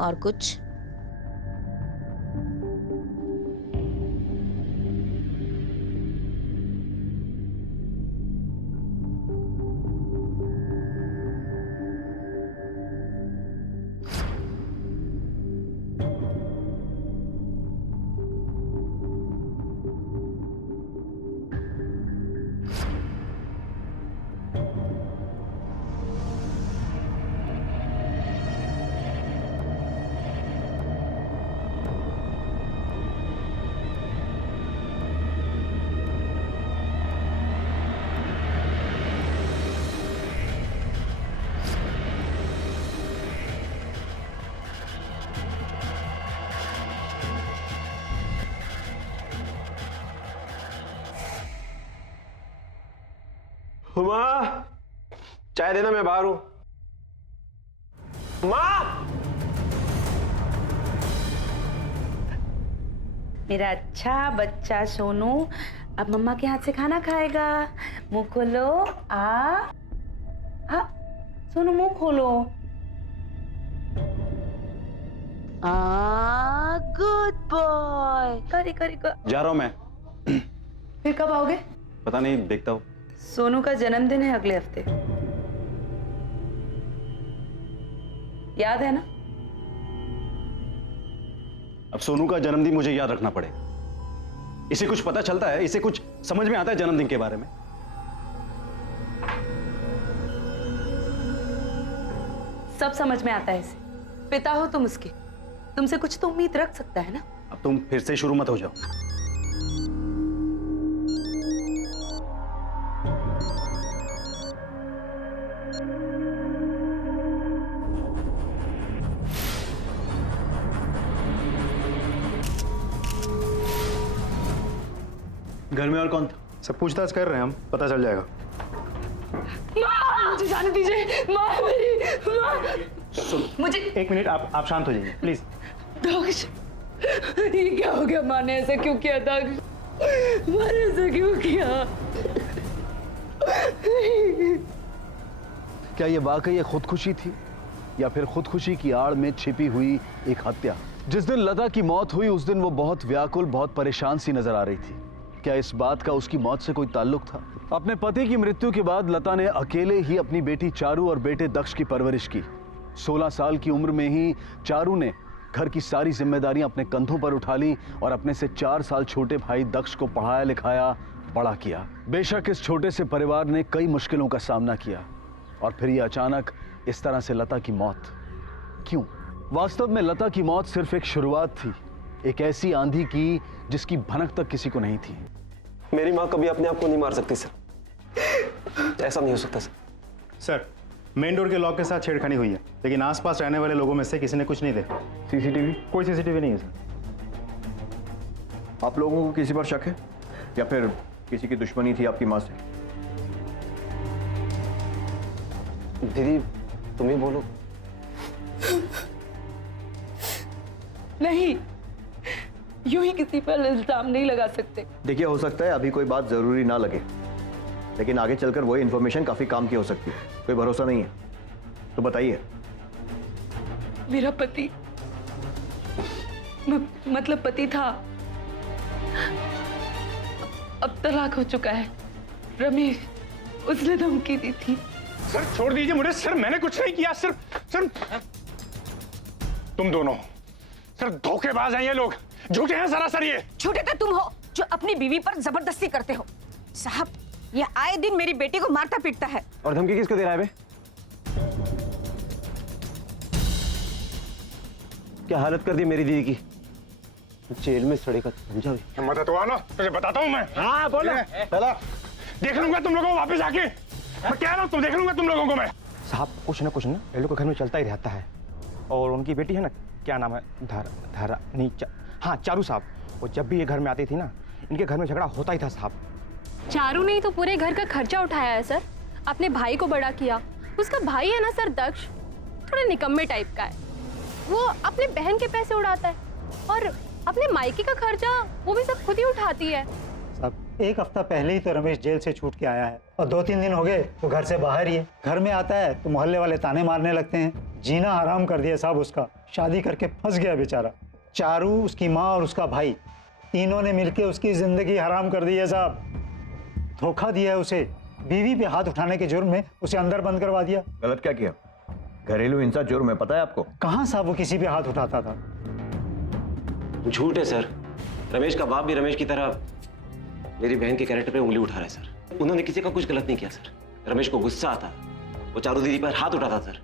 और कुछ? माँ, चाय देना, मैं बाहर हूं। माँ! मेरा अच्छा बच्चा सोनू अब मम्मा के हाथ से खाना खाएगा। मुंह खोलो। आ सोनू मुंह खोलो। Good boy. करी करी कर। जा रहा हूं मैं। फिर कब आओगे? पता नहीं, देखता हूं। सोनू का जन्मदिन है अगले हफ्ते, याद है ना? अब सोनू का जन्मदिन मुझे याद रखना पड़े? इसे कुछ पता चलता है? इसे कुछ समझ में आता है जन्मदिन के बारे में? सब समझ में आता है इसे। पिता हो तुम उसके, तुमसे कुछ तो उम्मीद रख सकता है ना? अब तुम फिर से शुरू मत हो जाओ। घर में और कौन था? सब पूछताछ कर रहे हैं हम, पता चल जाएगा। मुझे जाने दीजिए। माँ मेरी माँ। मुझे एक मिनट, आप शांत हो जाइए प्लीज। दक्ष, ये क्या हो गया? माँ ने ऐसा क्यों किया? दक्ष, माँ ने ऐसा क्यों किया? क्या ये वाकई एक खुदकुशी थी या फिर खुदकुशी की आड़ में छिपी हुई एक हत्या? जिस दिन लता की मौत हुई उस दिन वो बहुत व्याकुल, बहुत परेशान सी नजर आ रही थी। क्या इस बात का उसकी मौत से कोई ताल्लुक था? अपने पति की मृत्यु के बाद लता ने अकेले ही अपनी बेटी चारू और बेटे दक्ष की परवरिश की। 16 साल की उम्र में ही चारू ने घर की सारी जिम्मेदारियां अपने कंधों पर उठा ली और अपने से 4 साल छोटे भाई दक्ष को पढ़ाया लिखाया, बड़ा किया। बेशक इस छोटे से परिवार ने कई मुश्किलों का सामना किया और फिर ये अचानक इस तरह से लता की मौत क्यों? वास्तव में लता की मौत सिर्फ एक शुरुआत थी, एक ऐसी आंधी की जिसकी भनक तक किसी को नहीं थी। मेरी माँ कभी अपने आप को नहीं मार सकती सर, ऐसा नहीं हो सकता सर। सर, मेन डोर के लॉक के साथ छेड़खानी हुई है, लेकिन आसपास रहने वाले लोगों में से किसी ने कुछ नहीं देखा। सीसीटीवी? कोई सीसीटीवी नहीं है सर। आप लोगों को किसी पर शक है या फिर किसी की दुश्मनी थी आपकी माँ से? दीदी तुम ही बोलो। नहीं, यूं ही किसी पर इल्जाम नहीं लगा सकते। देखिए, हो सकता है अभी कोई बात जरूरी ना लगे, लेकिन आगे चलकर वही इंफॉर्मेशन काफी काम की हो सकती है। कोई भरोसा नहीं है, तो बताइए। मेरा पति मतलब पति था, अब तलाक हो चुका है। रमेश, उसने धमकी दी थी। सर छोड़ दीजिए मुझे सर, मैंने कुछ नहीं किया। सर तुम दोनों सर धोखेबाज हैं, ये लोग झूठे हैं सरासर। ये झूठे तो तुम हो जो अपनी बीवी पर जबरदस्ती करते हो। साहब, ये आए दिन मेरी बेटी को मारता पीटता है। और धमकी किसको दे रहा है बे? क्या हालत कर दी मेरी दीदी की, जेल में सड़ेगा समझा भी। हिम्मत है तो आना, तुझे बताता हूँ मैं। हाँ बोलो। चला देख लूंगा तुम लोगों को वापस आके, मैं कह रहा हूँ तुम देख लूंगा तुम लोगों को मैं। साहब कुछ ना ये लोग के घर में चलता ही रहता है। और उनकी बेटी है ना, क्या नाम है, धारा नहीं, हाँ चारू साहब, वो जब भी ये घर में आती थी ना, इनके घर में झगड़ा होता ही था साहब। चारू ने ही तो पूरे घर का खर्चा उठाया है सर, अपने भाई को बड़ा किया। उसका भाई है ना सर दक्ष, थोड़ा निकम्मे टाइप का है। वो अपने बहन के पैसे उड़ाता है और अपने मायके का खर्चा वो भी सब खुद ही उठाती है। साहब एक हफ्ता पहले ही तो रमेश जेल से छूट के आया है और 2-3 दिन हो गए तो घर से बाहर ही है। घर में आता है तो मोहल्ले वाले ताने मारने लगते हैं। जीना हराम कर दिया साहब उसका। शादी करके फंस गया बेचारा। चारू, उसकी माँ और उसका भाई, तीनों ने मिलकर उसकी जिंदगी हराम कर दी है साहब। धोखा दिया है उसे। बीवी पे हाथ उठाने के जुर्म में उसे अंदर बंद करवा दिया। गलत क्या किया? घरेलू हिंसा जुर्म है, पता है आपको? कहाँ साहब वो किसी पे हाथ उठाता था। झूठ है सर। रमेश का बाप भी रमेश की तरह मेरी बहन के कैरेक्टर पे उंगली उठा रहा है सर। उन्होंने किसी का कुछ गलत नहीं किया सर। रमेश को गुस्सा आता, वो चारू दीदी पर हाथ उठाता सर।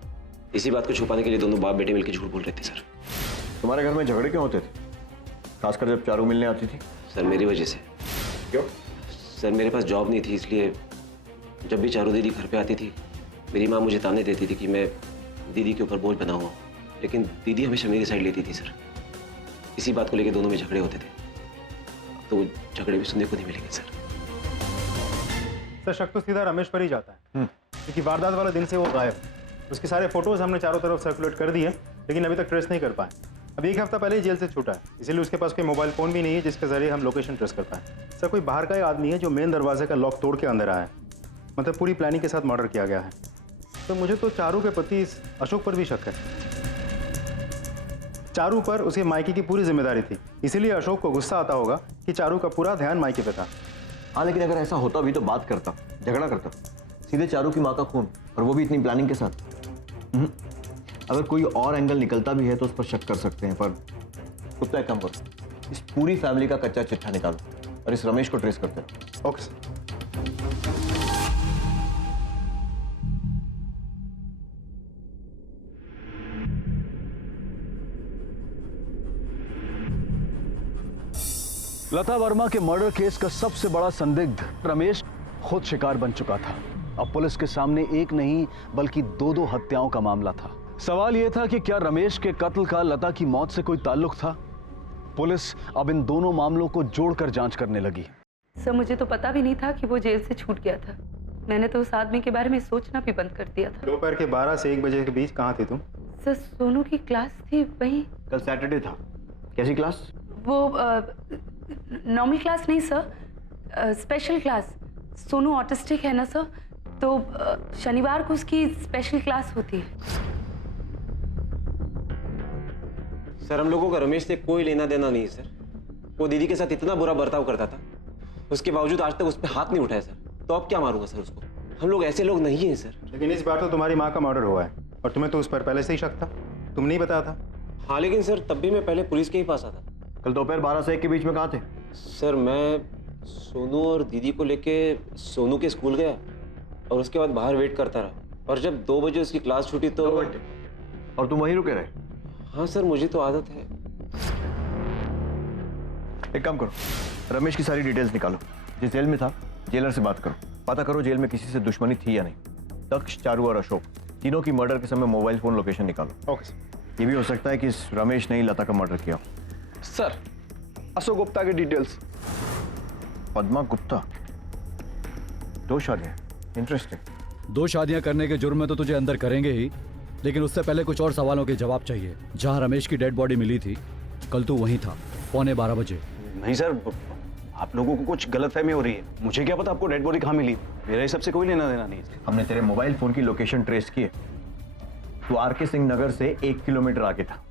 इसी बात को छुपाने के लिए दोनों बाप बेटे मिलकर झूठ बोल रहे थे सर। तुम्हारे घर में झगड़े क्यों होते थे, खासकर जब चारू मिलने आती थी? सर मेरी वजह से। क्यों? सर मेरे पास जॉब नहीं थी, इसलिए जब भी चारू दीदी घर पे आती थी मेरी माँ मुझे ताने देती थी कि मैं दीदी के ऊपर बोझ बना हुआ हूँ, लेकिन दीदी हमेशा मेरी साइड लेती थी सर। इसी बात को लेकर दोनों में झगड़े होते थे। तो वो झगड़े भी सुनने को नहीं मिलेंगे सर। सर शक तो सीधा रमेश पर ही जाता है, क्योंकि वारदात वाले दिन से वो गायब। उसके सारे फोटोज हमने चारों तरफ सर्कुलेट कर दिए, लेकिन अभी तक ट्रेस नहीं कर पाए। अभी एक हफ्ता पहले ही जेल से छूटा है, इसीलिए उसके पास कोई मोबाइल फ़ोन भी नहीं है जिसके जरिए हम लोकेशन ट्रेस कर पाएँ। सर कोई बाहर का ही आदमी है जो मेन दरवाजे का लॉक तोड़ के अंदर आया है। मतलब पूरी प्लानिंग के साथ मर्डर किया गया है। तो मुझे तो चारू के पति अशोक पर भी शक है। चारू पर उसके मायके की पूरी जिम्मेदारी थी, इसीलिए अशोक को गुस्सा आता होगा कि चारू का पूरा ध्यान मायके पे था। हाँ, लेकिन अगर ऐसा होता भी तो बात करता, झगड़ा करता। सीधे चारू की माँ का खून, और वो भी इतनी प्लानिंग के साथ। अगर कोई और एंगल निकलता भी है तो उस पर शक कर सकते हैं, पर कुत्ता एक काम करो, इस पूरी फैमिली का कच्चा चिट्ठा निकालो और इस रमेश को ट्रेस करते हैं। Okay sir. लता वर्मा के मर्डर केस का सबसे बड़ा संदिग्ध रमेश खुद शिकार बन चुका था। अब पुलिस के सामने एक नहीं बल्कि दो हत्याओं का मामला था। सवाल यह था कि क्या रमेश के कत्ल का लता की मौत से कोई ताल्लुक था। पुलिस अब इन दोनों मामलों को जोड़कर जांच करने लगी। सर मुझे तो पता भी नहीं था कि वो जेल से छूट गया था। मैंने तो उस आदमी के बारे में सोचना भी बंद कर दिया था। दोपहर के 12 से 1 बजे के बीच कहाँ थी तुम? सर सोनू की क्लास थी वहीं। कल सैटरडे था। कैसी क्लास? वो नॉर्मल क्लास नहीं sir, special class. Sonu autistic है ना सर, तो शनिवार को उसकी स्पेशल क्लास होती है। सर हम लोगों का रमेश से कोई लेना देना नहीं है सर। वो दीदी के साथ इतना बुरा बर्ताव करता था, उसके बावजूद आज तक उस पर हाथ नहीं उठाया सर। तो अब क्या मारूंगा सर उसको? हम लोग ऐसे लोग नहीं हैं सर। लेकिन इस बार तो तुम्हारी माँ का मर्डर हुआ है और तुम्हें तो उस पर पहले से ही शक था, तुम नहीं बताया था? हाँ लेकिन सर तब भी मैं पहले पुलिस के ही पास आता। कल दोपहर 12 से 1 के बीच में कहाँ थे? सर मैं सोनू और दीदी को लेके सोनू के स्कूल गया और उसके बाद बाहर वेट करता रहा, और जब 2 बजे उसकी क्लास छूटी तो। 2 घंटे? और तुम वहीं रुके रहे? हाँ सर मुझे तो आदत है। एक काम करो, रमेश की सारी डिटेल्स निकालो। जिस जेल में था जेलर से बात करो, पता करो जेल में किसी से दुश्मनी थी या नहीं। दक्ष, चारू और अशोक तीनों की मर्डर के समय मोबाइल फोन लोकेशन निकालो। Okay sir. ये भी हो सकता है कि इस रमेश ने ही लता का मर्डर किया। सर अशोक गुप्ता के डिटेल्स। पद्मा गुप्ता, 2 शादियां, इंटरेस्टिंग। 2 शादियां करने के जुर्म में तो तुझे अंदर करेंगे ही, लेकिन उससे पहले कुछ और सवालों के जवाब चाहिए। जहां रमेश की डेड बॉडी मिली थी कल तू वहीं था, 11:15 बजे। नहीं सर, आप लोगों को कुछ गलतफहमी हो रही है। मुझे क्या पता आपको डेड बॉडी कहाँ मिली? मेरे हिसाब से कोई लेना देना नहीं है। हमने तेरे मोबाइल फोन की लोकेशन ट्रेस की है। तू आर.के. सिंह नगर से 1 किलोमीटर आगे था।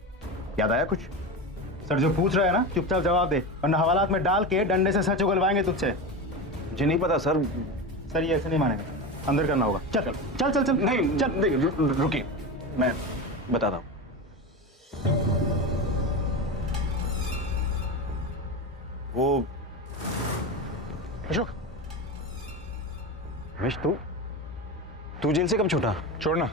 याद आया कुछ? सर जो पूछ रहा है ना चुपचाप जवाब दे, वरना हवालात में डाल के डंडे से सच उगलवाएंगे तुझसे। मुझे नहीं पता सर। सर ये ऐसे नहीं मानेगा, अंदर करना होगा। चल चल चल चल। नहीं चल, रुकिए मैं बताता हूँ। वो अशोक, रमेश तू जेल से कब छूटा? छोड़ना,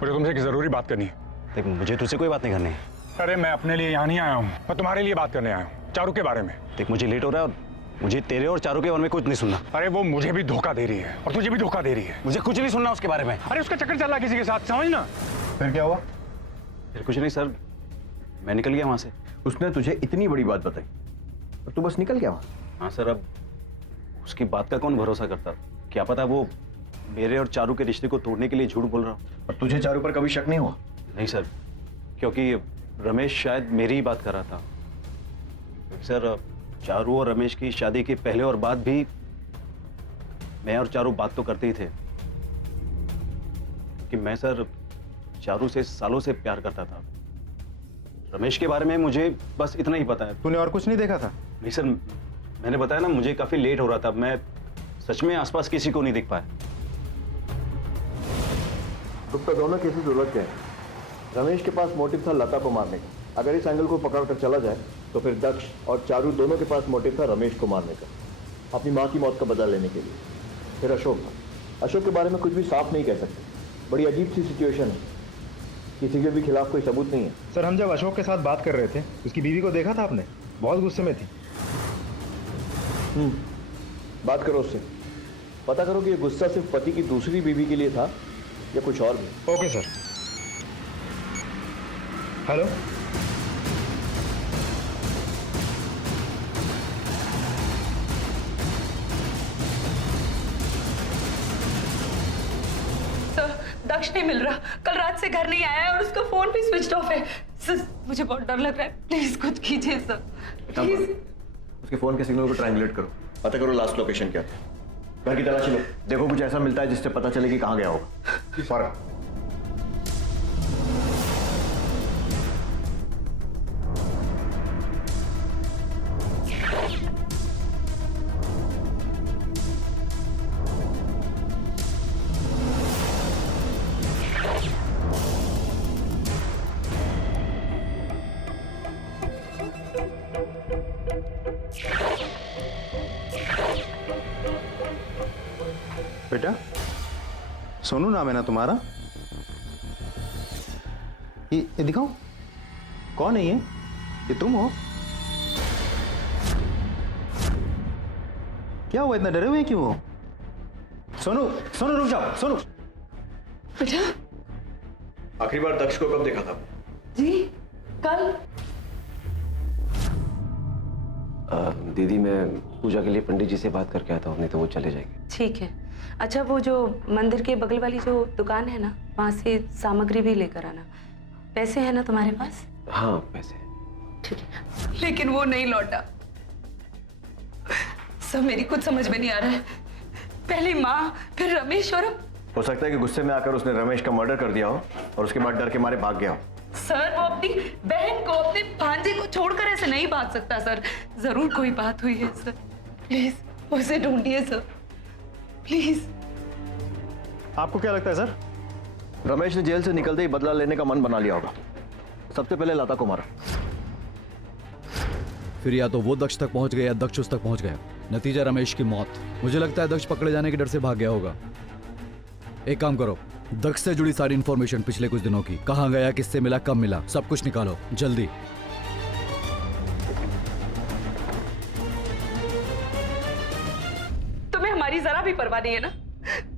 मुझे तुमसे एक जरूरी बात करनी है। देख मुझे तुझसे कोई बात नहीं करनी है। अरे मैं अपने लिए यहाँ नहीं आया हूँ, मैं तुम्हारे लिए बात करने आया हूँ, चारू के बारे में। देख मुझे लेट हो रहा है और मुझे तेरे और चारू के बारे में कुछ नहीं सुनना। अरे वो मुझे भी धोखा दे रही है और तुझे भी धोखा दे रही है। मुझे कुछ नहीं सुनना उसके बारे में। अरे उसका चक्कर चल रहा है किसी के साथ, समझना। फिर क्या हुआ? फिर कुछ नहीं सर, मैं निकल गया वहाँ से। उसने तुझे इतनी बड़ी बात बताई और तू बस निकल गया वहाँ? हाँ सर, अब उसकी बात का कौन भरोसा करता? क्या पता वो मेरे और चारू के रिश्ते को तोड़ने के लिए झूठ बोल रहा हूँ। और तुझे चारू पर कभी शक नहीं हुआ? नहीं सर, क्योंकि रमेश शायद मेरी ही बात कर रहा था। सर चारू और रमेश की शादी के पहले और बाद भी मैं और चारू बात तो करते ही थे कि मैं सर चारू से सालों से प्यार करता था। रमेश के बारे में मुझे बस इतना ही पता है। तूने और कुछ नहीं देखा था? नहीं सर, मैंने बताया ना, मुझे काफी लेट हो रहा था, मैं सच में आसपास किसी को नहीं दिख पाया। तुम पे दोनों केसेस उलझ गए। रमेश के पास मोटिव था लता को मारने का। अगर इस एंगल को पकड़ कर चला जाए तो फिर दक्ष और चारू दोनों के पास मोटिव था रमेश को मारने का, अपनी माँ की मौत का बदला लेने के लिए। फिर अशोक था। अशोक के बारे में कुछ भी साफ नहीं कह सकते। बड़ी अजीब सी सिचुएशन है, किसी के भी खिलाफ कोई सबूत नहीं है। सर, हम जब अशोक के साथ बात कर रहे थे, उसकी बीवी को देखा था आपने? बहुत गुस्से में थी। बात करो उससे, पता करो कि ये गुस्सा सिर्फ पति की दूसरी बीवी के लिए था या कुछ और भी। Okay sir. हेलो, दक्ष नहीं मिल रहा, कल रात से घर नहीं आया है और उसका फोन भी स्विच ऑफ है। सर, मुझे बहुत डर लग रहा है, प्लीज कुछ कीजिए सर, प्लीज। उसके फोन के सिग्नल को ट्रायंगुलेट करो, पता करो लास्ट लोकेशन क्या था। घर की तलाशी लो, देखो कुछ ऐसा मिलता है जिससे पता चले कि कहाँ गया होगा। फौरन। बेटा, सोनू नाम है ना तुम्हारा? ये दिखाओ, कौन है ये? ये तुम हो? क्या हुआ, इतना डरे हुए क्यों हो? सोनू, सोनू रुक जाओ, सोनू। बेटा, आखिरी बार दक्ष को कब देखा था? जी कल। दीदी, मैं पूजा के लिए पंडित जी से बात करके आता हूँ, नहीं तो वो चले जाएंगे। ठीक है। अच्छा, वो जो मंदिर के बगल वाली जो दुकान है ना, वहाँ से सामग्री भी लेकर आना। पैसे हैं ना तुम्हारे पास? हाँ, पैसे। ठीक है। लेकिन वो नहीं लौटा। सब मेरी कुछ समझ में नहीं आ रहा है। पहले माँ, फिर रमेश और अब। हो सकता है कि गुस्से में आकर उसने रमेश का मर्डर कर दिया हो और उसके बाद डर के मारे भाग गया हो। सर, वो अपनी बहन को, अपने भांजे को छोड़कर ऐसे नहीं भाग सकता सर। जरूर कोई बात हुई है सर, प्लीज उसे ढूंढिए सर, प्लीज। आपको क्या लगता है सर? रमेश ने जेल से निकलते ही बदला लेने का मन बना लिया होगा। सबसे पहले लता को मारा, फिर या तो वो दक्ष तक पहुंच गया या दक्ष उस तक पहुंच गया। नतीजा रमेश की मौत। मुझे लगता है दक्ष पकड़े जाने के डर से भाग गया होगा। एक काम करो, दक्ष से जुड़ी सारी इंफॉर्मेशन पिछले कुछ दिनों की, कहां गया, किससे मिला, कब मिला, सब कुछ निकालो जल्दी। तुम्हें हमारी जरा भी परवाह नहीं है ना?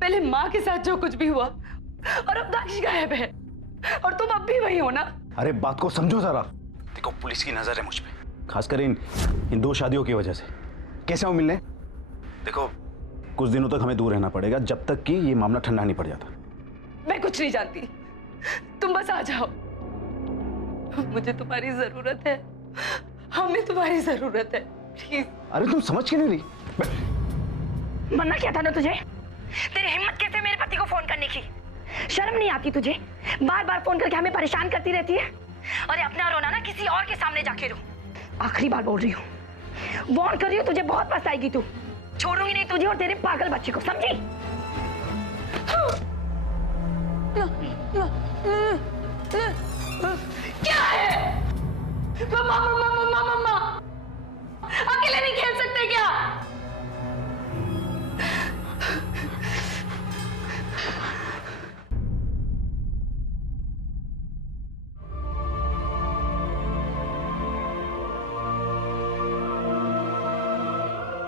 पहले माँ के साथ जो कुछ भी हुआ और अब दक्ष गायब है और तुम अब भी वही हो ना? अरे बात को समझो जरा। देखो, पुलिस की नजर है मुझ पे, खासकर इन दो शादियों की वजह से। कैसे आओ मिलने? देखो, कुछ दिनों तक हमें दूर रहना पड़ेगा, जब तक कि ये मामला ठंडा नहीं पड़ जाता। मैं कुछ नहीं जानती, तुम बस आ जाओ। मुझे तुम्हारी जरूरत है, हमें तुम्हारी जरूरत है, प्लीज। अरे तुम समझ क्यों नहीं रही? मना किया था ना तुझे? तेरी हिम्मत कैसे मेरे पति को फोन करने की? शर्म नहीं आती तुझे? बार बार फोन करके हमें परेशान करती रहती है। अरे अपना रोना ना किसी और के सामने जाके रो। आखिरी बार बोल रही हूँ, वार्न कर रही हूँ, तुझे बहुत पछताएगी तू। छोड़ूंगी नहीं तुझे और तेरे पागल बच्चे को, समझी? क्या है? मम्मा मम्मा मम्मा मम्मा, अकेले नहीं खेल सकते क्या?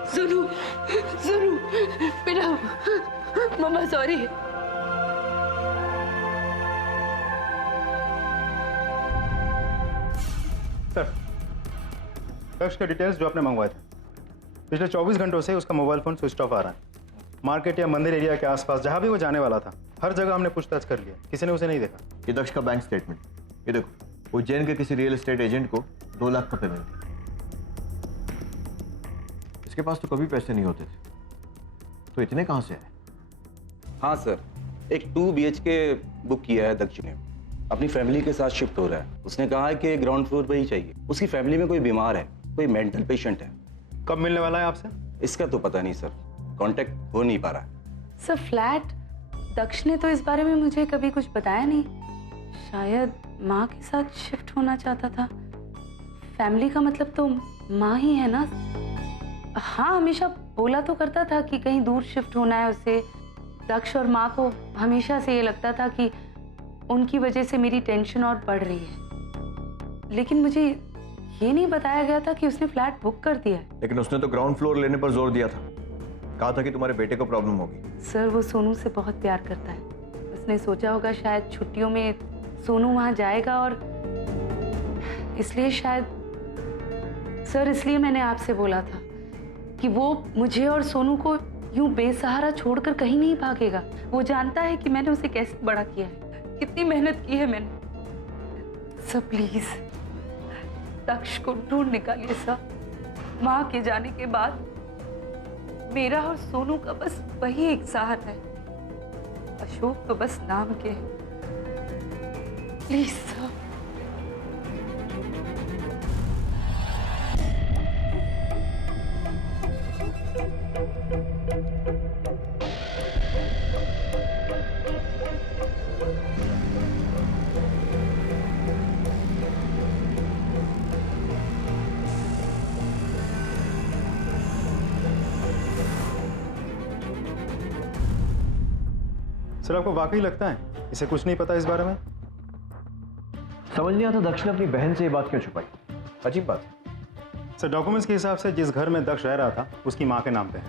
सुनो सुनो बेटा, मम्मा सॉरी। सर, दक्ष के डिटेल्स जो आपने मंगवाए थे, पिछले 24 घंटों से उसका मोबाइल फोन स्विच ऑफ आ रहा है। मार्केट या मंदिर एरिया के आसपास जहां भी वो जाने वाला था, हर जगह हमने पूछताछ कर लिया, किसी ने उसे नहीं देखा। ये दक्ष का बैंक स्टेटमेंट, ये देखो, उज्जैन के किसी रियल एस्टेट एजेंट को 2 लाख रुपए मिले। के पास तो कभी पैसे नहीं होते थे, तो इतने कहाँ से आए? हाँ सर, एक 2 BHK बुक किया है दक्ष ने। अपनी फैमिली के साथ शिफ्ट हो रहा है। उसने कहा है कि ग्राउंड फ्लोर पे ही चाहिए। उसकी फैमिली में कोई बीमार है, कोई मेंटल पेशेंट है। कब मिलने वाला है आपसे? इसका तो पता नहीं सर, कांटेक्ट हो नहीं पा रहा है। सर फ्लैट दक्ष ने तो इस बारे में मुझे कभी कुछ बताया नहीं। शायद माँ के साथ शिफ्ट होना चाहता था। फैमिली का मतलब तो माँ ही है ना। हाँ, हमेशा बोला तो करता था कि कहीं दूर शिफ्ट होना है उसे। दक्ष और माँ को हमेशा से ये लगता था कि उनकी वजह से मेरी टेंशन और बढ़ रही है, लेकिन मुझे ये नहीं बताया गया था कि उसने फ्लैट बुक कर दिया है। लेकिन उसने तो ग्राउंड फ्लोर लेने पर जोर दिया था, कहा था कि तुम्हारे बेटे को प्रॉब्लम होगी। सर वो सोनू से बहुत प्यार करता है। उसने सोचा होगा शायद छुट्टियों में सोनू वहाँ जाएगा और इसलिए शायद। सर इसलिए मैंने आपसे बोला था कि वो मुझे और सोनू को यूं बेसहारा छोड़कर कहीं नहीं भागेगा। वो जानता है कि मैंने उसे कैसे बड़ा किया है, कितनी मेहनत की है मैंने। सर प्लीज दक्ष को ढूंढ निकालिए सर। माँ के जाने के बाद मेरा और सोनू का बस वही एक सहारा है। अशोक तो बस नाम के हैं। Please sir. सर आपको वाकई लगता है इसे कुछ नहीं पता इस बारे में? समझ नहीं आता दक्ष ने अपनी बहन से ये बात क्यों छुपाई। अजीब बात है। सर डॉक्यूमेंट्स के हिसाब से जिस घर में दक्ष रह रहा था उसकी माँ के नाम पे है,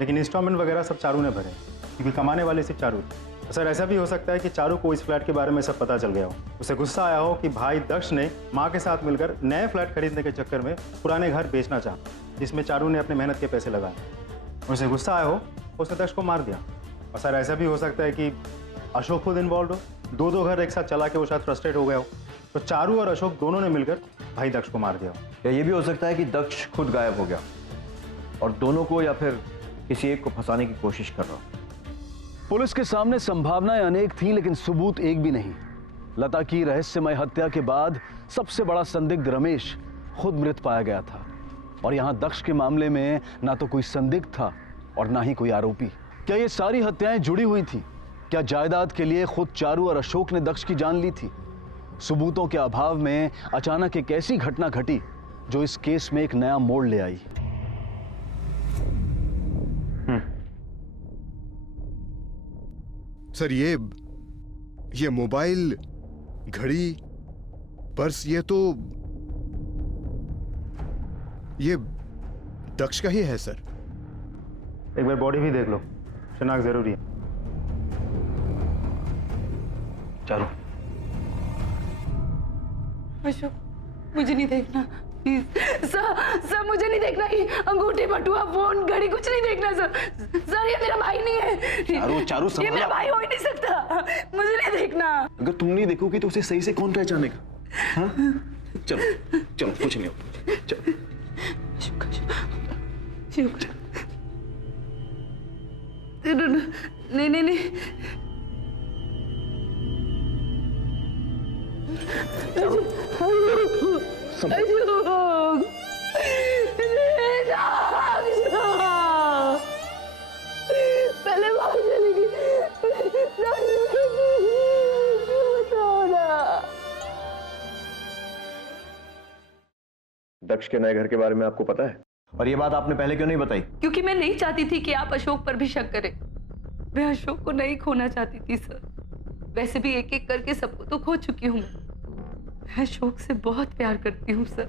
लेकिन इंस्टॉलमेंट वगैरह सब चारू ने भरे क्योंकि कमाने वाले सिर्फ चारू थे। सर ऐसा भी हो सकता है कि चारू को इस फ्लैट के बारे में सब पता चल गया हो। उसे गुस्सा आया हो कि भाई दक्ष ने माँ के साथ मिलकर नए फ्लैट खरीदने के चक्कर में पुराने घर बेचना चाहा, जिसमें चारू ने अपने मेहनत के पैसे लगाए। उसे गुस्सा आया हो, उसने दक्ष को मार दिया। और सर ऐसा भी हो सकता है कि अशोक खुद इन्वॉल्व हो, दो घर एक साथ चला के वो शायद फ्रस्ट्रेट हो गया हो, तो चारू और अशोक दोनों ने मिलकर भाई दक्ष को मार दिया हो। या ये भी हो सकता है कि दक्ष खुद गायब हो गया और दोनों को या फिर किसी एक को फंसाने की कोशिश कर रहा हो। पुलिस के सामने संभावनाएं अनेक थीं, लेकिन सबूत एक भी नहीं। लता की रहस्यमय हत्या के बाद सबसे बड़ा संदिग्ध रमेश खुद मृत पाया गया था, और यहां दक्ष के मामले में ना तो कोई संदिग्ध था और ना ही कोई आरोपी। क्या ये सारी हत्याएं जुड़ी हुई थी? क्या जायदाद के लिए खुद चारू और अशोक ने दक्ष की जान ली थी? सबूतों के अभाव में अचानक एक ऐसी घटना घटी जो इस केस में एक नया मोड़ ले आई। सर ये मोबाइल, घड़ी, पर्स, ये दक्ष का ही है सर। एक बार बॉडी भी देख लो, शनाख्त जरूरी है। चारू, अशोक मुझे नहीं देखना प्लीज। सर मुझे नहीं देखना। ये अंगूठी, बटुआ, फोन, घड़ी कुछ नहीं देखना सर। ये मेरा भाई नहीं है। चारू ये मेरा भाई हो ही नहीं सकता। मुझे नहीं देखना। अगर तुम नहीं देखोगी तो उसे सही से कौन पहचानेगा? हाँ? चलो चलो, कुछ नहीं हो। चलो। नहीं पहले बाहर चलेगी। दक्ष के नए घर के बारे में आपको पता है, और ये बात आपने पहले क्यों नहीं बताई? क्योंकि मैं नहीं चाहती थी कि आप अशोक पर भी शक करें। मैं अशोक को नहीं खोना चाहती थी सर। वैसे भी एक एक करके सबको तो खो चुकी हूँ। मैं अशोक से बहुत प्यार करती हूँ सर।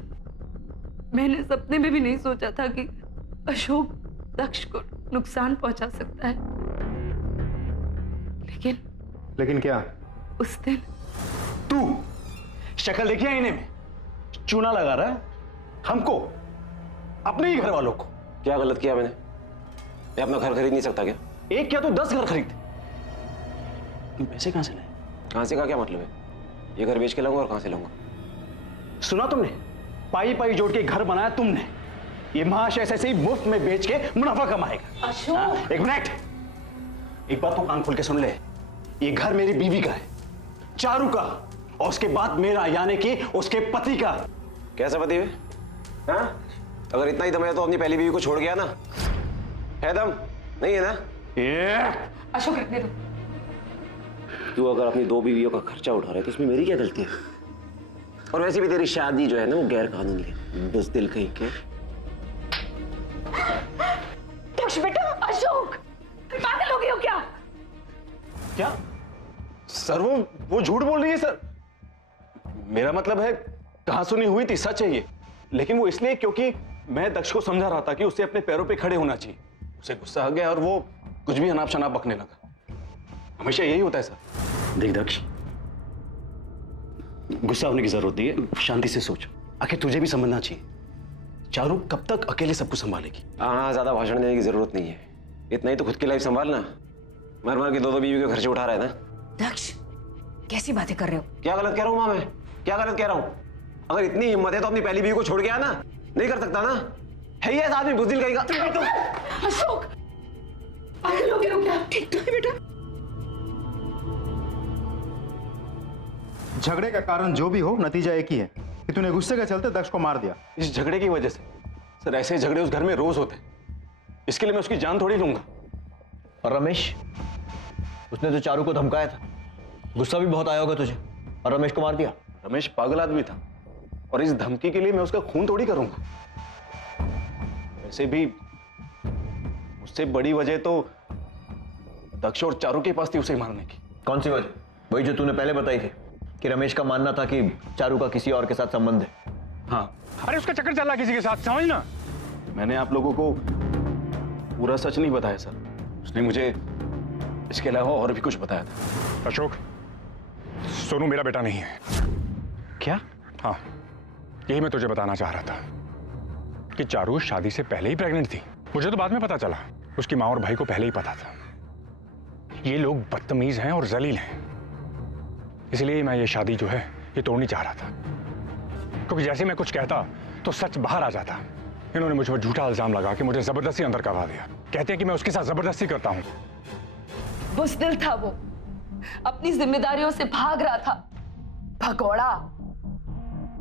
मैंने सपने में भी नहीं सोचा था कि अशोक दक्ष को नुकसान पहुंचा सकता है। लेकिन क्या? उस दिन तू शक्ल देखी आईने में, चूना लगा रहा है हमको, अपने ही घर वालों को। क्या गलत किया मैंने? मैं अपना घर खरीद नहीं सकता क्या? एक क्या तो 10 घर खरीदते। तुम पैसे कहां से लाए? कहां से का क्या मतलब है? ये घर बेच के लाऊंगा और कहां से लाऊंगा? सुना तुमने? पाई पाई जोड़ के घर बनाया तुमने, ये माश ऐसे ही मुफ्त में बेच के मुनाफा कमाएगा। अशोक, एक मिनट, एक बात तो कान खोल के सुन ले, ये घर मेरी बीवी का है, चारू का, और उसके बाद मेरा, यानी कि उसके पति का। कैसा पति है? हाँ? अगर इतना ही दम है तो अपनी पहली बीवी को छोड़ गया ना? है दम? नहीं है ना? ये अशोक रखने दो। तू अगर अपनी 2 बीवियों का खर्चा उठा रहा है तो इसमें मेरी क्या गलती है? और वैसे भी तेरी शादी जो है ना वो गैर कानूनी है, बुज़दिल कहीं के। दक्ष बेटा, अशोक, पागल हो गए हो क्या? क्या सर, वो झूठ बोल रही है सर। मेरा मतलब है कहां सुनी हुई थी, सच है ये, लेकिन वो इसलिए क्योंकि मैं दक्ष को समझा रहा था कि उसे अपने पैरों पे खड़े होना चाहिए। उसे गुस्सा आ गया और वो कुछ भी अनाप शनाप बकने लगा। हमेशा यही होता है सर। देख दक्ष, गुस्सा होने की जरूरत नहीं है, शांति से सोच। आखिर तुझे भी समझना चाहिए, चारू कब तक अकेले सब कुछ संभालेगी? हाँ, ज्यादा भाषण देने की जरूरत नहीं है, इतना ही तो खुद की लाइफ संभालना। मर मर के 2 बीवी के खर्चे उठा रहा है ना। दक्ष, कैसी बातें कर रहे हो? क्या गलत कह रहा हूँ माँ मैं? क्या गलत कह रहा हूँ? अगर इतनी हिम्मत है तो अपनी पहली बीवी को छोड़ के आना। नहीं कर सकता ना? है ये ऐसा आदमी बुज़दिल कहीं का? अशोक, पागल हो गए हो क्या? ठीक तो है बेटा? झगड़े का कारण जो भी हो, नतीजा एक ही है कि तूने गुस्से के चलते दक्ष को मार दिया। इस झगड़े की वजह से सर, ऐसे झगड़े उस घर में रोज होते हैं, इसके लिए मैं उसकी जान थोड़ी लूंगा। और रमेश, उसने तो चारू को धमकाया था, गुस्सा भी बहुत आया होगा तुझे, और रमेश को मार दिया। रमेश पागल आदमी था और इस धमकी के लिए मैं उसका खून थोड़ी करूंगा। वैसे भी उससे बड़ी वजह तो दक्ष और चारू के पास थी उसे मारने की। कौन सी वजह? वही जो तूने पहले बताई थी कि रमेश का मानना था कि चारू का किसी और के साथ संबंध है। हाँ, अरे उसका चक्कर चल रहा किसी के साथ, समझना। मैंने आप लोगों को पूरा सच नहीं बताया सर, उसने मुझे इसके अलावा और भी कुछ बताया था। अशोक, सोनू मेरा बेटा नहीं है। क्या? हाँ, यही मैं तुझे बताना चाह रहा था कि चारू शादी से पहले ही प्रेग्नेंट थी। मुझे तो बाद में पता चला, उसकी माँ और भाई को पहले ही पता था। ये लोग बदतमीज हैं और जलील हैं, इसलिए मैं ये शादी जो है ये तोड़नी चाह रहा था, क्योंकि जैसे मैं कुछ कहता तो सच बाहर आ जाता। इन्होंने मुझ पर झूठा इल्जाम लगा के मुझे जबरदस्ती अंदर करवा दिया। कहते हैं कि मैं उसके साथ जबरदस्ती करता हूँ। बुज़दिल था वो, अपनी जिम्मेदारियों से भाग रहा था, भगोड़ा।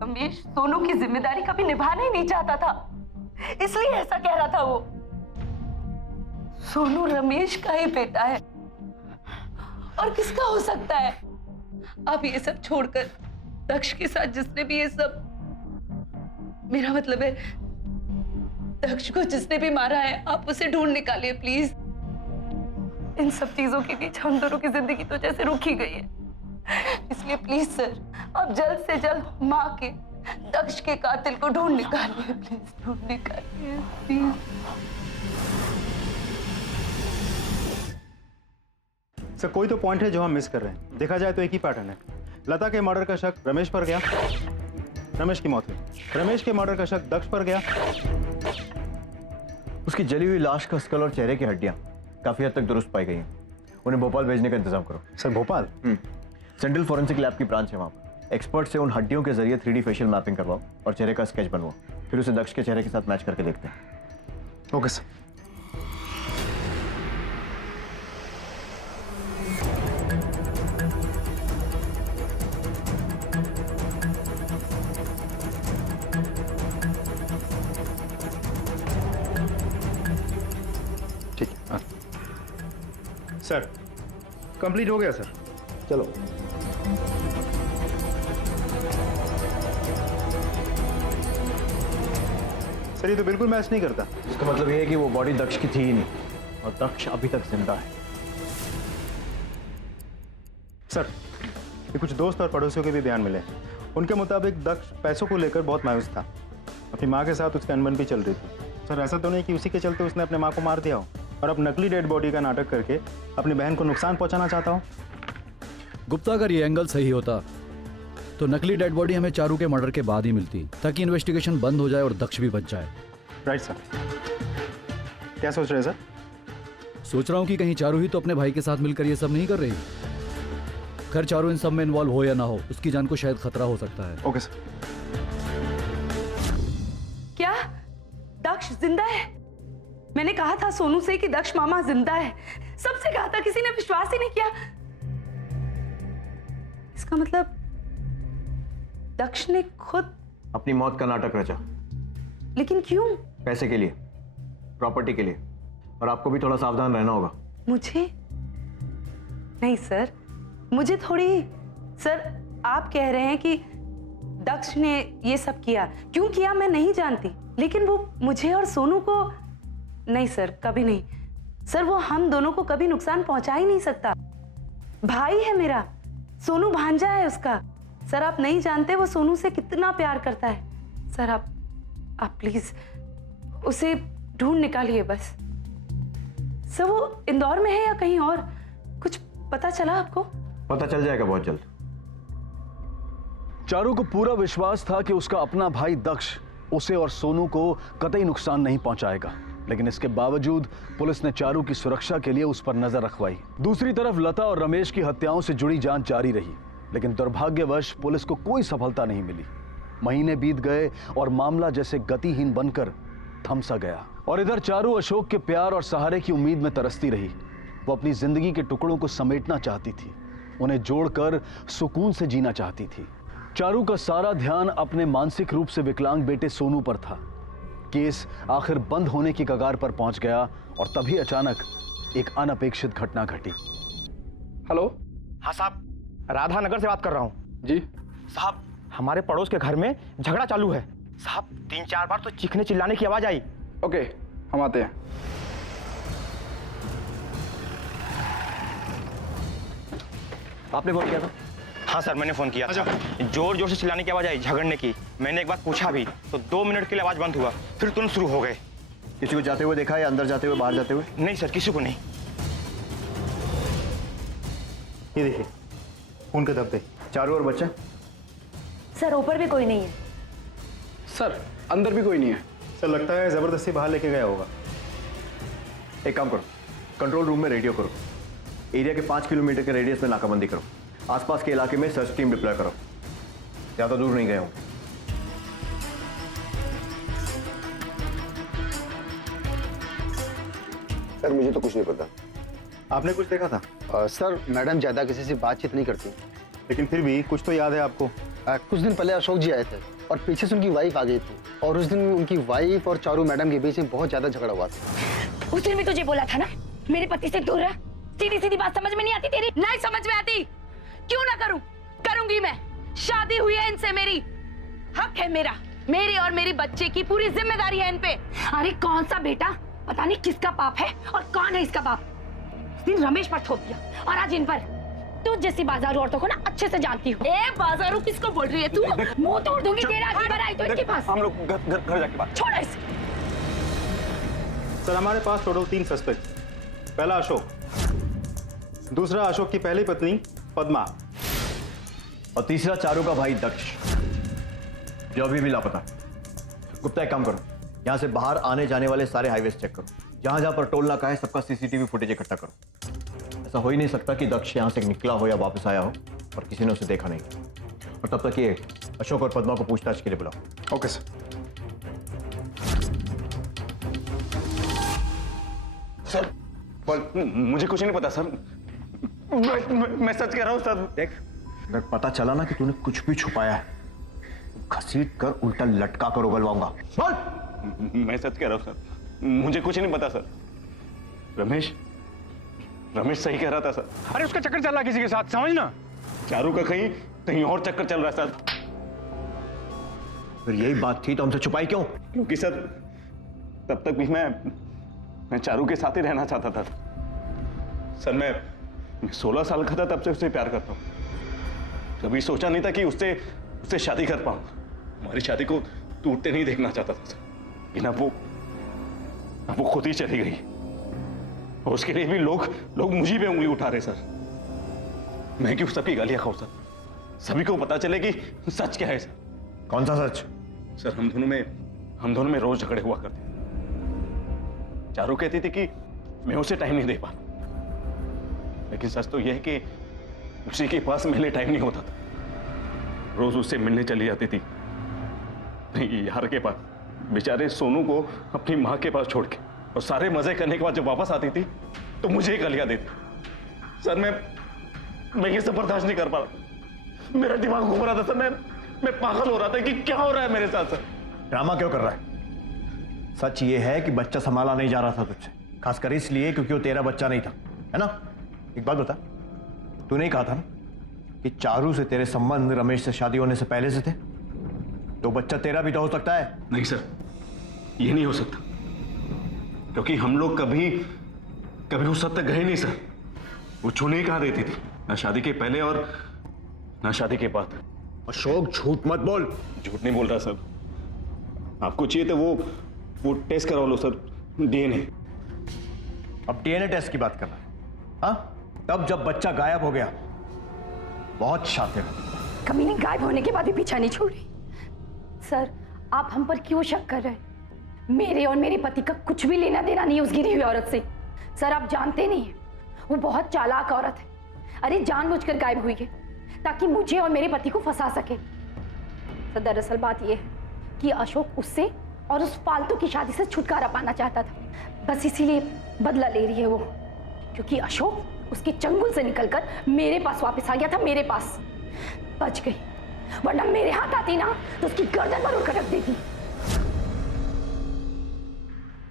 रमेश सोनू की जिम्मेदारी कभी निभाना ही नहीं चाहता था, इसलिए ऐसा कह रहा था वो। सोनू रमेश का ही बेटा है और किसका हो सकता है? आप ये सब छोड़कर दक्ष के साथ जिसने भी ये सब, मेरा मतलब है दक्ष को जिसने भी मारा है, आप उसे ढूंढ निकालिए प्लीज। इन सब चीजों के बीच हम दोनों की जिंदगी तो जैसे रुक ही गई है, इसलिए प्लीज सर, आप जल्द से जल्द माँ के, दक्ष के कातिल को ढूंढ निकालिए, प्लीज ढूंढ निकालिए प्लीज। सर, कोई तो पॉइंट है जो हम मिस कर रहे हैं। देखा जाए तो एक ही पैटर्न है। लता के मर्डर का शक रमेश पर गया, रमेश की मौत हुई। रमेश के मर्डर का शक दक्ष पर गया। उसकी जली हुई लाश का स्कल और चेहरे की हड्डियां काफी हद तक दुरुस्त पाई गई हैं। उन्हें भोपाल भेजने का इंतजाम करो। Sir, Bhopal? Central forensic lab की ब्रांच है वहां पर। एक्सपर्ट से उन हड्डियों के जरिए 3D फेशियल मैपिंग करवाओ और चेहरे का स्केच बनवाओ, फिर उसे दक्ष के चेहरे के साथ मैच करके देखते हैं। Okay sir. ठीक है सर, कंप्लीट हो गया सर। चलो। सर, ये तो बिल्कुल मैच नहीं करता। इसका मतलब ये है कि वो बॉडी दक्ष की थी ही नहीं और दक्ष अभी तक जिंदा है। सर, ये कुछ दोस्त और पड़ोसियों के भी बयान मिले। उनके मुताबिक दक्ष पैसों को लेकर बहुत मायूस था। अपनी माँ के साथ उसकी अनबन भी चल रही थी। सर, ऐसा तो नहीं कि उसी के चलते उसने अपने माँ को मार दिया हो और अब नकली डेड बॉडी का नाटक करके अपनी बहन को नुकसान पहुंचाना चाहता हो। गुप्ता, अगर ये एंगल सही होता तो नकली डेड बॉडी हमें चारू के मर्डर के बाद ही मिलती, ताकि इन्वेस्टिगेशन बंद हो जाए और दक्ष भी बच जाए। Right sir. क्या सोच रहे हैं सर? सोच रहा हूँ कि कहीं चारू ही तो अपने भाई के साथ मिलकर ये सब नहीं कर रही। खैर, चारू इन सब में इन्वॉल्व हो या ना हो, उसकी जान को शायद खतरा हो सकता है। Okay sir. क्या दक्ष जिंदा है। मैंने कहा था सोनू से कि दक्ष मामा जिंदा है, सबसे कहा था, किसी ने विश्वास ही नहीं किया। इसका मतलब दक्ष ने खुद अपनी मौत का नाटक रचा। लेकिन क्यों? पैसे के लिए, प्रॉपर्टी के लिए। और आपको भी थोड़ा सावधान रहना होगा। मुझे? नहीं सर, मुझे थोड़ी। सर आप कह रहे हैं कि दक्ष ने ये सब किया, क्यों किया मैं नहीं जानती, लेकिन वो मुझे और सोनू को नहीं सर, कभी नहीं सर। वो हम दोनों को कभी नुकसान पहुंचा ही नहीं सकता। भाई है मेरा, सोनू भांजा है उसका। सर आप नहीं जानते वो सोनू से कितना प्यार करता है। सर आप प्लीज उसे ढूंढ निकालिए बस। सर वो इंदौर में है या कहीं और? कुछ पता चला आपको? पता चल जाएगा बहुत जल्द। चारू को पूरा विश्वास था कि उसका अपना भाई दक्ष उसे और सोनू को कतई नुकसान नहीं पहुंचाएगा, लेकिन इसके बावजूद पुलिस ने चारू की सुरक्षा के लिए उस पर नजर रखवाई। दूसरी तरफ लता और रमेश की हत्याओं से जुड़ी जांच जारी रही, लेकिन दुर्भाग्यवश पुलिस को कोई सफलता नहीं मिली। महीने बीत गए और मामला जैसे गतिहीन बनकर थम सा गया। और इधर चारू अशोक के प्यार और सहारे की उम्मीद में तरसती रही। वो अपनी जिंदगी के टुकड़ों को समेटना चाहती थी, उन्हें जोड़कर सुकून से जीना चाहती थी। चारू का सारा ध्यान अपने मानसिक रूप से विकलांग बेटे सोनू पर था। केस आखिर बंद होने की कगार पर पहुंच गया और तभी अचानक एक अनपेक्षित घटना घटी। हेलो। हाँ साहब, राधा नगर से बात कर रहा हूँ। जी साहब, हमारे पड़ोस के घर में झगड़ा चालू है साहब। 3-4 बार तो चीखने चिल्लाने की आवाज आई। ओके, हम आते हैं। आपने फोन किया था? हाँ सर, मैंने फोन किया था। जोर जोर से चिल्लाने की आवाज आई, झगड़ने की। मैंने एक बार पूछा भी तो 2 मिनट के लिए आवाज बंद हुआ, फिर तुरंत शुरू हो गए। किसी को जाते हुए देखा या अंदर जाते हुए, बाहर जाते हुए? नहीं सर, किसी को नहीं। ये देखिए खून के धब्बे। चारू और बच्चा? सर ऊपर भी कोई नहीं है। सर अंदर भी कोई नहीं है। सर लगता है जबरदस्ती बाहर लेके गया होगा। एक काम करो, कंट्रोल रूम में रेडियो करो। एरिया के 5 किलोमीटर के रेडियस में नाकाबंदी करो। आसपास के इलाके में सर्च टीम डिप्लॉय करो। ज्यादा दूर नहीं गए होंगे। सर मुझे तो कुछ नहीं पता। आपने कुछ देखा था? सर मैडम ज़्यादा किसी से बातचीत नहीं करती, लेकिन फिर भी कुछ तो याद है आपको? कुछ दिन पहले अशोक जी आए थे और पीछे से उनकी वाइफ आ गई थी, और उस दिन उनकी वाइफ और चारू मैडम के बीच में बहुत ज़्यादा झगड़ा हुआ था। उस दिन भी तुझे बोला था ना मेरे पति से दूर रह। सीधी सीधी बात समझ में नहीं आती तेरी? नहीं समझ में आती? क्यों ना करूं? करूंगी मैं। शादी हुई है इनसे, मेरी हक है मेरा, मेरी और मेरी बच्चे की पूरी जिम्मेदारी है इन पे। अरे कौन सा बेटा, पता नहीं किसका बाप है और कौन है इसका बाप। उस दिन रमेश पर थोप दिया और आज इन पर। तू जैसी बाजारू औरतों को ना अच्छे से जानती हूँ। ए बाजारू किसको बोल रही है तू? मुंह तोड़ दूंगी तेरा। आगे बढ़ आई तो इसके पास। हम लोग घर जाके बात। छोड़ इसे। सर हमारे पास टोटल 3 सस्पेक्ट। पहला अशोक, दूसरा अशोक की पहली पत्नी पद्मा, और तीसरा चारू का भाई दक्ष, जो अभी भी लापता। गुप्ता एक काम करो, यहाँ से बाहर आने जाने वाले सारे हाईवेज चेक करो। जहां जहां पर टोल नाका है सबका सीसीटीवी फुटेज इकट्ठा करो। ऐसा हो ही नहीं सकता कि दक्ष यहाँ से निकला हो या वापस आया हो और किसी ने उसे देखा नहीं। और तब तक ये अशोक और पद्मा को पूछताछ के लिए बुलाओ। Okay sir. सर मुझे कुछ नहीं पता सर। मैं सच कह रहा हूँ सर। देख, अगर पता चला ना कि तूने कुछ भी छुपाया है, घसीट कर उल्टा लटका कर उगलवाऊंगा। बोल। मैं सच कह रहा हूँ सर, मुझे कुछ नहीं पता सर। रमेश सही कह रहा था सर। अरे उसका चक्कर चल रहा किसी के साथ, समझना। चारू का कहीं और चक्कर चल रहा है सर। फिर यही बात थी तो हमसे छुपाई क्यों? क्योंकि सर तब तक भी मैं चारू के साथ ही रहना चाहता था सर। मैं 16 साल का था तब से उससे प्यार करता हूँ। कभी सोचा नहीं था कि उससे शादी कर पाऊँ। हमारी शादी को टूटते नहीं देखना चाहता था सर, लेकिन अब वो खुद ही चली गई। और उसके लिए भी लोग मुझी पे उंगली उठा रहे सर। मैं क्यों सबकी गालियां खाऊं सर? सभी को पता चले कि सच क्या है सर। कौन सा सच? सर हम दोनों में रोज झगड़े हुआ करते। चारू कहती थी कि मैं उसे टाइम नहीं दे पाता, लेकिन सच तो यह है कि उसी के पास मेरे टाइम नहीं होता था। रोज उससे मिलने चली जाती थी यार के पास, बेचारे सोनू को अपनी माँ के पास छोड़ के और सारे मजे करने के बाद जब वापस आती थी तो मुझे ही गालियां देती। सर मैं ये सब बर्दाश्त नहीं कर पा रहा, मेरा दिमाग घूम रहा था सर, मैं पागल हो रहा था कि क्या हो रहा है मेरे साथ सर। ड्रामा क्यों कर रहा है? सच ये है कि बच्चा संभाला नहीं जा रहा था तुझसे, खासकर इसलिए क्योंकि वो तेरा बच्चा नहीं था, है ना? एक बात बता, तूने ही कहा था ना कि चारू से तेरे संबंध रमेश से शादी होने से पहले से थे, तो बच्चा तेरा भी तो हो सकता है। नहीं सर, ये नहीं हो सकता, क्योंकि हम लोग कभी उस हद तक गए नहीं सर। वो छूने ही कहाँ देती थी, ना शादी के पहले और ना शादी के बाद। अशोक झूठ मत बोल। झूठ नहीं बोल रहा सर, आपको चाहिए तो वो टेस्ट करवा लो सर, डीएनए। अब डीएनए टेस्ट की बात कर रहा है? हाँ, तब जब बच्चा गायब हो गया, बहुत शातिर है। कमीनी गायब होने के बाद भी पीछा नहीं छोड़ रही। सर, आप हम पर क्यों शक कर रहे हैं? मेरे और मेरे पति का कुछ भी लेना देना नहीं उस गिरी हुई औरत से। सर, आप जानते नहीं हैं, वो बहुत चालाक औरत है। अरे जानबूझकर गायब हुई है ताकि मुझे और मेरे पति को फंसा सके। सर, दरअसल बात यह है कि अशोक उससे और उस फालतू की शादी से छुटकारा पाना चाहता था, बस इसीलिए बदला ले रही है वो, क्योंकि अशोक उसके चंगुल से निकलकर मेरे पास वापस आ गया था। मेरे पास बच गई, वरना मेरे हाथ आती ना तो उसकी गर्दन पर उड़कर रख देती।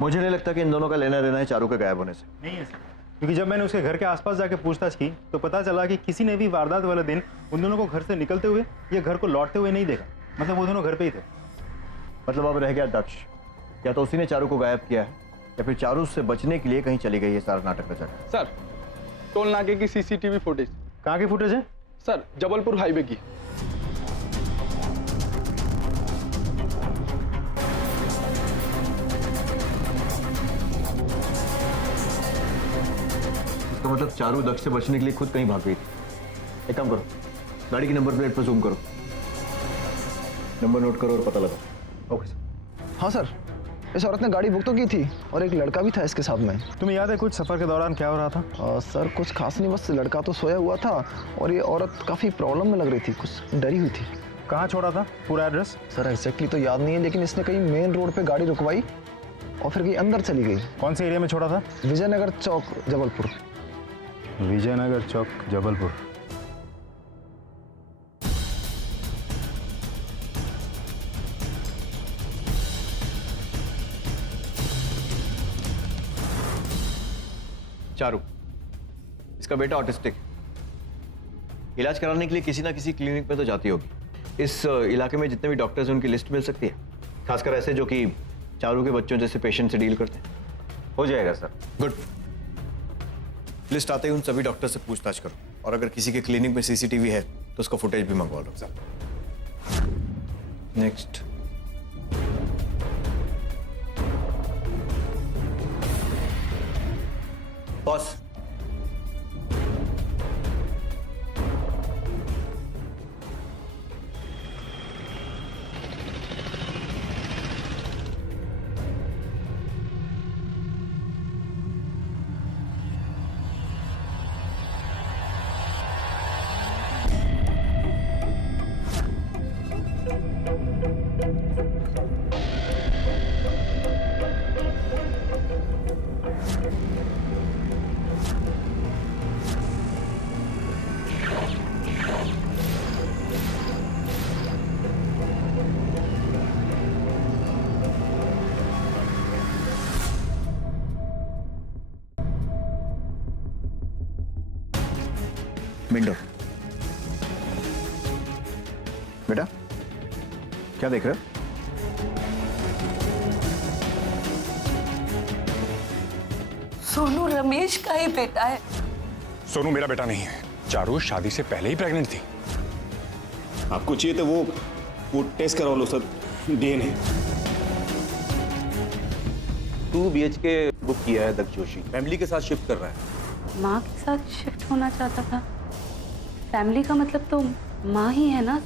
मुझे नहीं लगता कि इन दोनों का लेना देना है चारू के गायब होने से। नहीं है सर, क्योंकि जब मैंने उसके घर के आसपास जाके पूछताछ की तो पता चला कि किसी ने भी वारदात वाले दिन उन दोनों को घर से निकलते हुए या घर को लौटते हुए नहीं देखा। मतलब वो दोनों घर पे ही थे। मतलब अब रह गया दक्ष, या तो उसी ने चारू को गायब किया है या फिर चारू उससे बचने के लिए कहीं चली गई है सारा नाटक रचा के। सर, टोल नाके की सीसीटीवी फुटेज। कहाँ की फुटेज है? सर, जबलपुर हाईवे की। इसका मतलब चारू दक्ष से बचने के लिए खुद कहीं भाग गई थी। एक काम करो, गाड़ी की नंबर प्लेट पर जूम करो, नंबर नोट करो और पता लगाओ। Okay sir. हाँ सर, इस औरत ने गाड़ी बुक तो की थी और एक लड़का भी था इसके साथ में। तुम्हें याद है कुछ सफर के दौरान क्या हो रहा था? सर, कुछ खास नहीं, बस लड़का तो सोया हुआ था और ये औरत काफ़ी प्रॉब्लम में लग रही थी, कुछ डरी हुई थी। कहाँ छोड़ा था? पूरा एड्रेस? सर, एग्जैक्टली तो याद नहीं है, लेकिन इसने कहीं मेन रोड पे गाड़ी रुकवाई और फिर कहीं अंदर चली गई। कौन से एरिया में छोड़ा था? विजयनगर चौक, जबलपुर। विजयनगर चौक, जबलपुर। चारू, इसका बेटा ऑटिस्टिक, इलाज कराने के लिए किसी ना किसी क्लिनिक में तो जाती होगी। इस इलाके में जितने भी डॉक्टर्स हैं उनकी लिस्ट मिल सकती है, खासकर ऐसे जो कि चारू के बच्चों जैसे पेशेंट से डील करते हैं। हो जाएगा सर। गुड। लिस्ट आते ही उन सभी डॉक्टर से पूछताछ करो और अगर किसी के क्लिनिक में सीसीटीवी है तो उसका फुटेज भी मंगवा लो। नेक्स्ट। बॉस, मिंडो, बेटा क्या देख रहे हो? सोनू रमेश का ही बेटा है। सोनू मेरा बेटा नहीं है, चारू शादी से पहले ही प्रेग्नेंट थी। आपको चाहिए तो वो टेस्ट करवा लो सर, डीएनए। 2 BHK बुक किया है दक्ष जोशी, फैमिली के साथ शिफ्ट कर रहा है। माँ के साथ शिफ्ट होना चाहता था? फैमिली का मतलब तो माँ ही है ना।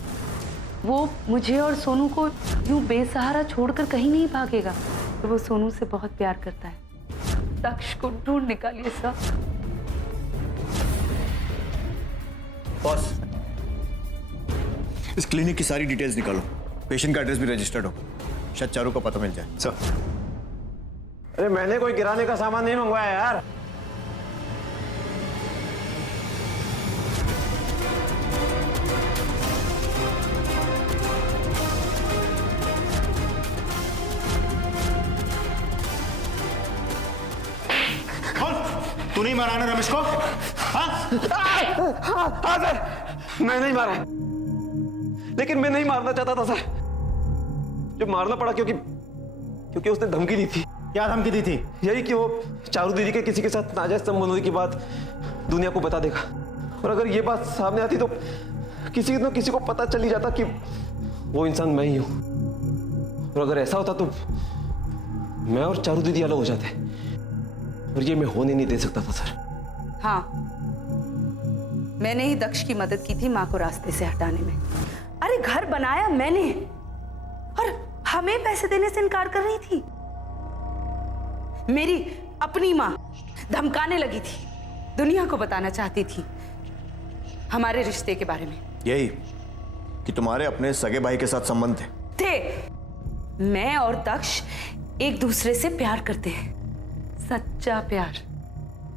वो मुझे और सोनू को यूं बेसहारा छोड़कर कहीं नहीं भागेगा। तो वो सोनू से बहुत प्यार करता है। दक्ष को ढूंढ निकालिए सर। बॉस, इस क्लिनिक की सारी डिटेल्स निकालो, पेशेंट का एड्रेस भी रजिस्टर्ड हो। शायद चारू को पता मिल जाए। सर, अरे मैंने कोई किराने का सामान नहीं मंगवाया यार। तू नहीं मारा ना रमेश को? हाँ? हाँ सर, मैं नहीं मारा, लेकिन मैं नहीं मारना चाहता था सर। जो मारना पड़ा क्योंकि उसने धमकी दी थी। क्या धमकी दी थी? यही कि वो चारू दीदी के किसी के साथ नाजायज संबंध होने की बात दुनिया को बता देगा, और अगर ये बात सामने आती तो किसी न किसी को पता चल ही जाता कि वो इंसान मैं ही हूं। और अगर ऐसा होता तो मैं और चारू दीदी अलग हो जाते, और ये मैं होने नहीं दे सकता था सर। हाँ, मैंने ही दक्ष की मदद की थी माँ को रास्ते से हटाने में। अरे घर बनाया मैंने, और हमें पैसे देने से इनकार कर रही थी। मेरी अपनी माँ धमकाने लगी थी, दुनिया को बताना चाहती थी हमारे रिश्ते के बारे में। यही कि तुम्हारे अपने सगे भाई के साथ संबंध थे। मैं और दक्ष एक दूसरे से प्यार करते हैं, सच्चा प्यार।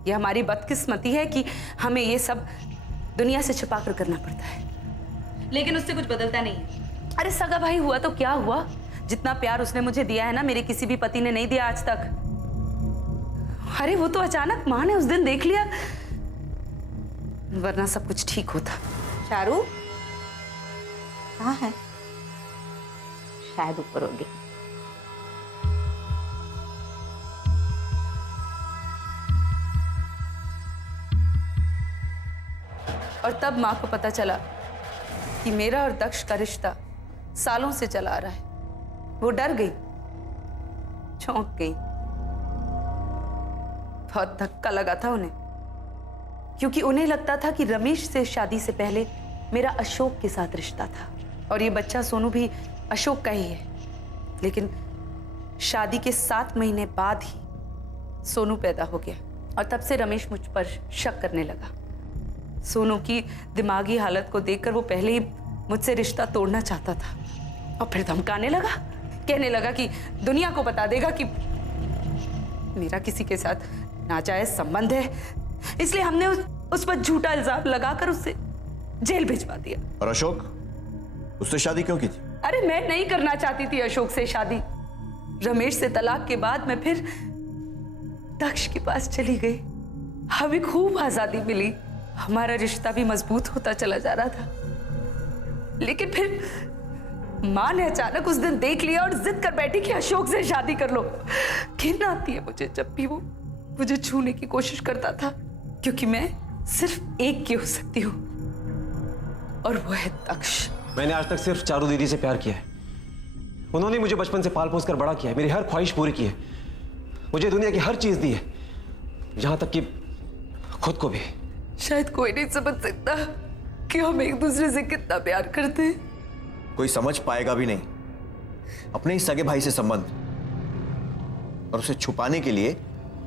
यह हमारी बदकिस्मती है कि हमें ये सब दुनिया से छिपा कर करना पड़ता है, लेकिन उससे कुछ बदलता नहीं है। अरे सगा भाई हुआ तो क्या हुआ, जितना प्यार उसने मुझे दिया है ना, मेरे किसी भी पति ने नहीं दिया आज तक। अरे वो तो अचानक माँ ने उस दिन देख लिया, वरना सब कुछ ठीक होता। चारू कहाँ है? शायद ऊपर होगी। और तब माँ को पता चला कि मेरा और दक्ष का रिश्ता सालों से चला आ रहा है। वो डर गई, चौंक गई। बहुत धक्का लगा था उन्हें, क्योंकि उन्हें लगता था कि रमेश से शादी से पहले मेरा अशोक के साथ रिश्ता था, और ये बच्चा सोनू भी अशोक का ही है। लेकिन शादी के 7 महीने बाद ही सोनू पैदा हो गया, और तब से रमेश मुझ पर शक करने लगा। सोनू की दिमागी हालत को देखकर वो पहले ही मुझसे रिश्ता तोड़ना चाहता था, और फिर धमकाने लगा, कहने लगा कि दुनिया को बता देगा कि मेरा किसी के साथ नाजायज संबंध है। इसलिए हमने उस पर झूठा इल्जाम लगाकर उसे जेल भिजवा दिया। और अशोक, उससे शादी क्यों की थी? अरे मैं नहीं करना चाहती थी अशोक से शादी। रमेश से तलाक के बाद मैं फिर दक्ष के पास चली गई। हमें खूब आजादी मिली, हमारा रिश्ता भी मजबूत होता चला जा रहा था। लेकिन फिर माँ ने अचानक उस दिन देख लिया और जिद कर बैठी कि अशोक से शादी कर लो। घिन आती है मुझे जब भी वो मुझे छूने की कोशिश करता था, क्योंकि मैं सिर्फ एक की हो सकती हूँ, और वो है दक्ष। मैंने आज तक सिर्फ चारू दीदी से प्यार किया है। उन्होंने मुझे बचपन से पाल पोस कर बड़ा किया है, मेरी हर ख्वाहिश पूरी की है, मुझे दुनिया की हर चीज दी है, यहां तक कि खुद को भी। शायद कोई नहीं समझ सकता कि हम एक दूसरे से कितना प्यार करते हैं। कोई समझ पाएगा भी नहीं। अपने ही सगे भाई से संबंध, और उसे छुपाने के लिए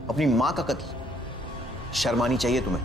अपनी मां का कत्ल। शर्म आनी चाहिए तुम्हें।